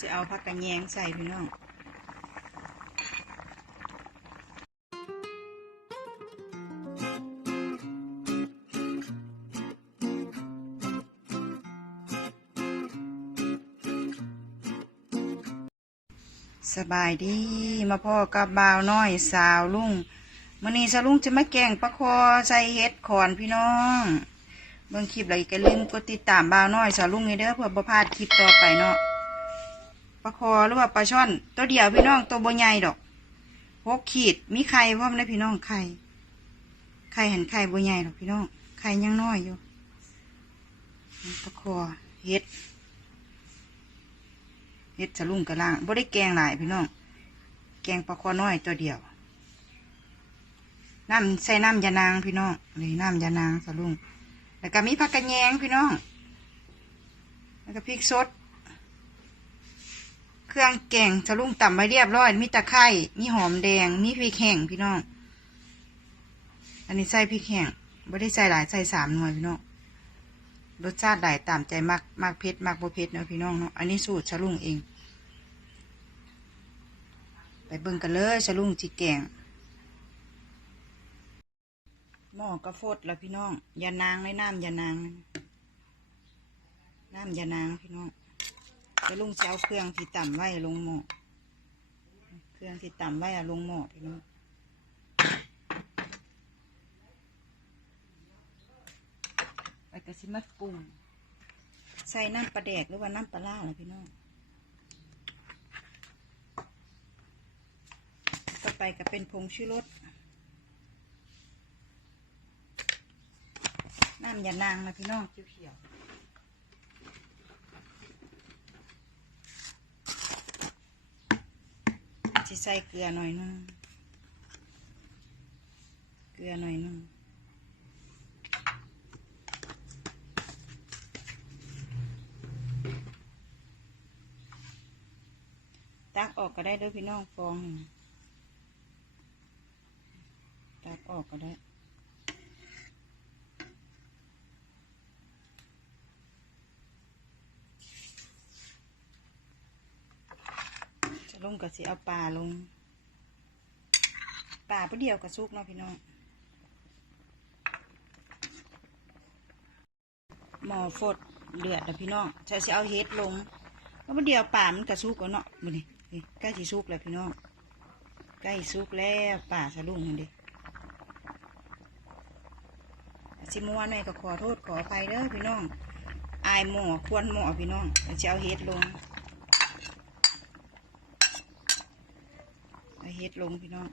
จะเอาผักกระแยงใส่พี่น้องสบายดีมาพ่อกับบ่าวน้อยสาวลุงมื่อนี้สาวลุงจะมาแกงปลาคอใส่เห็ดขอนพี่น้องเบิ่งคลิปแล้วก็ลืมกดติดตามบ่าวน้อยสาวลุงนี่เด้อเพื่อบ่พลาดคลิปต่อไปเนาะ ปลาคอหรือว่าปลาช่อน ตัวเดียวพี่น้องตัวบใหญ่ดอกหกขีดมีไข่พร้อมเลยพี่น้องไข่ไข่เห็นไข่บใหญ่ดอกพี่น้องไข่ยังน้อยอยู่ปลาคอเห็ดเฮ็ดสะลุงกระล่างบ่ได้แกงหลายพี่น้อง แกงปลาคอน้อยตัวเดียวน้ำใส่น้ำยานางพี่น้องเลยน้ำยานางสะลุงแล้วก็มีผักกระแยงพี่น้อง แล้วก็พริกสด เครื่องแกงสะลุงต่ำไว้เรียบร้อย มีตะไคร้มีหอมแดง มีพริกแห้งพี่น้อง อันนี้ใส่พริกแห้งไม่ได้ใส่หลายใส่สามหน่วยพี่น้อง รสชาติได้ตามใจมากมากเผ็ดมากบ่เผ็ดเนาะพี่น้องเนาะ อันนี้สูตรสะลุงเอง ไปเบิ่งกันเลยสะลุงจีแกงหม้อกระฟดแล้วพี่น้องยานางในน้ำยานาง น้ำยานางพี่น้อง สะลุงจะเอาเครื่องที่ต่ำไว้ลงหม้อเครื่องที่ต่ำไว้อะลงหม้อพี่น้องไปกระซิมาปรุงใส่น้ำปลาแดกหรือว่าน้ำปลาล่าล่ะพี่น้องต่อไปก็เป็นผงชูรสน้ำยานางนะพี่น้องเขียวๆ สิใส่เกลือหน่อยนึงเกลือหน่อยนึงตักออกก็ได้ด้วยพี่น้องฟองตักออกก็ได้ ลงกับสิเอาปลาลงปลาประเดียวกับซุกเนาะพี่น้องหมอฟดเดือดนะพี่น้องจะสิเอาเฮ็ดลงแล้วประเดียวป่ามันกระซุกแล้วเนาะมันนี่นี่ใกล้สิซุกแล้วพี่น้องใกล้ซุกแล้วป่าสะลุงมันดิสิมัวหน่อยก็ขอโทษขออภัยเด้อพี่น้องอายหมอควรหมอพี่น้องจะเอาเฮ็ดลง เฮ็ดลงพี่น้อง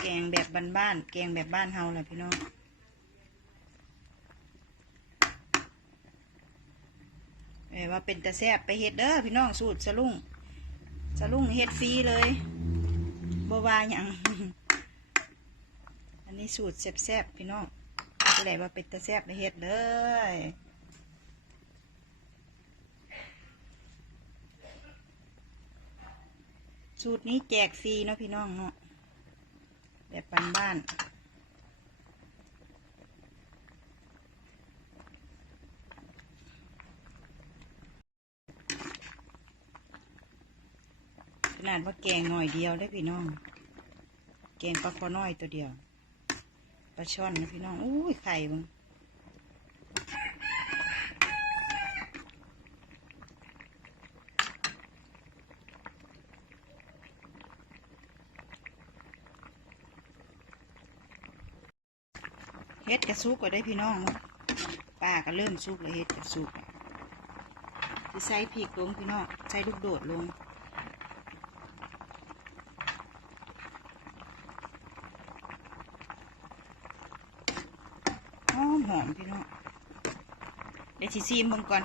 แกงแบบบ้านๆ แกงแบบบ้านเฮาแหละพี่น้องเอ้ยว่าเป็นตะแซบไปเฮ็ดเด้อพี่น้องสูตรสะลุงสะลุงเฮ็ดฟรีเลยบว่าหยังอันนี้สูตรแซ่บๆพี่น้องผู้ใดว่าเป็นตะแซบไปเฮ็ดเลย สูตรนี้แจกฟรีเนาะพี่น้องเนาะแบบปันบ้าน ขนาดว่าแกงหน่อยเดียวได้พี่น้อง แกงปลาคอน้อยตัวเดียว ปลาช่อนนะพี่น้อง อุ้ยไข่มึง เฮ็ดกระซุกก็ได้พี่น้องป้าก็เริ่มซุกเลยเฮ็ดกระซุกจะใส่พริกลงพี่น้องใส่ลูกโดดลงหอมหอมพี่น้องเดี๋ยวสิซีมเบิ่งก่อน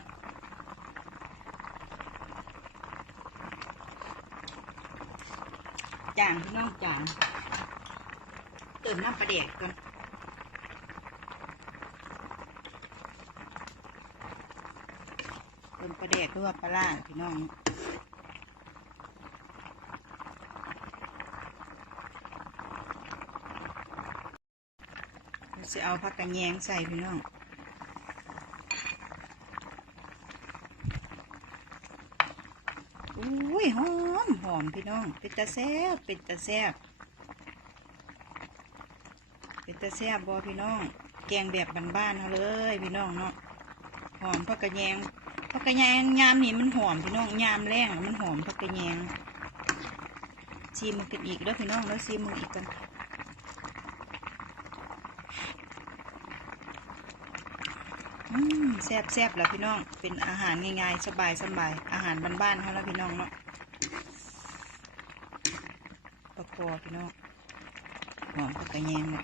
จางพี่น้องจางเติมน้ำปลาแดกก่อน เป็นประเด็กหรือว่าปลาล่าพี่น้องจะเอาผักกระแยงใส่พี่น้องอุ้ยหอมหอมพี่น้อง เป็ดตาแซบเป็ดตาแซบเป็ดตาแซบบอพี่น้อง แกงแบบบ้านๆเขาเลยพี่น้องเนาะ หอมผักกระแยง ผักกระแยงยามนี่มันหอมพี่น้องยามแรงมันหอมผักกระแยงซีมันกันอีกแล้วพี่น้องแล้วซีมืออีกกันอืมแซ่บแซ่บแล้วพี่น้อง เป็นอาหารง่ายๆ สบายสบายอาหารบ้านๆเขาแล้วพี่น้องเนาะประกอพี่น้องหอมผักกระแยงเนาะ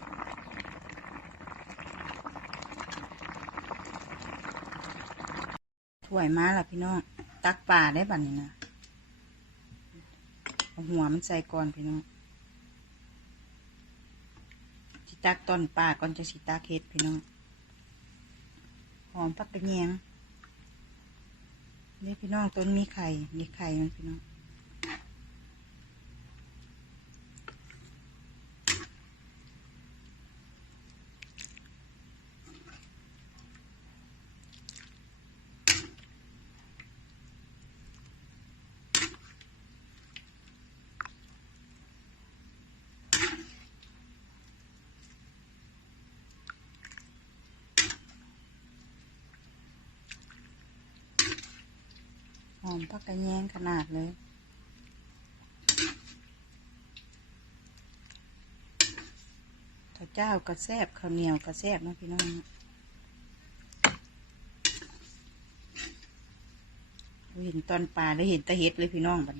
ถ้วยมาล่ะพี่น้องตักปลาได้บัดนี้นะเอาหัวมันใส่ก่อนพี่น้องสิตักตอนปลาก่อนจะสิตักเฮ็ดพี่น้องหอมปักกระแยงนี่พี่น้องต้นมีไข่มีไข่มันพี่น้อง อมปักกระแยงขนาดเลยข้าวเจ้ากระแซบข้าวเหนียวกระแซบนาะพี่น้องเห็นตอนปลาได้เห็นแตะเห็ดเลยพี่น้องบัน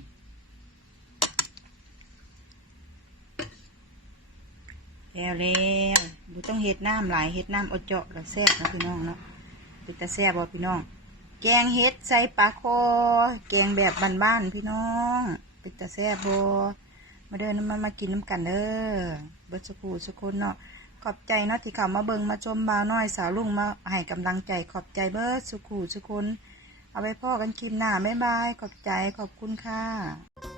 แล้วแล้วบุต้องเห็ดน้ำหลายเห็ดน้ำเอาเจาะแล้วแซ่บนะพี่น้องเนาะเป็นตาแซ่บบ่พี่น้อง แกงเฮ็ดใส่ปลาคอ แกงแบบบ้านๆพี่น้องเป็นตาแซ่บโบมาเดินมามากินน้ำกันเด้อเบิร์สกูสกุลเนาะขอบใจเนาะที่เขามาเบิงมาชมบ่าวน้อยสาวลุงมาให้กำลังใจขอบใจเบิร์สกูสกุลเอาไว้พ่อกันคลิปหน้าบ๊ายบาย ขอบใจขอบคุณค่ะ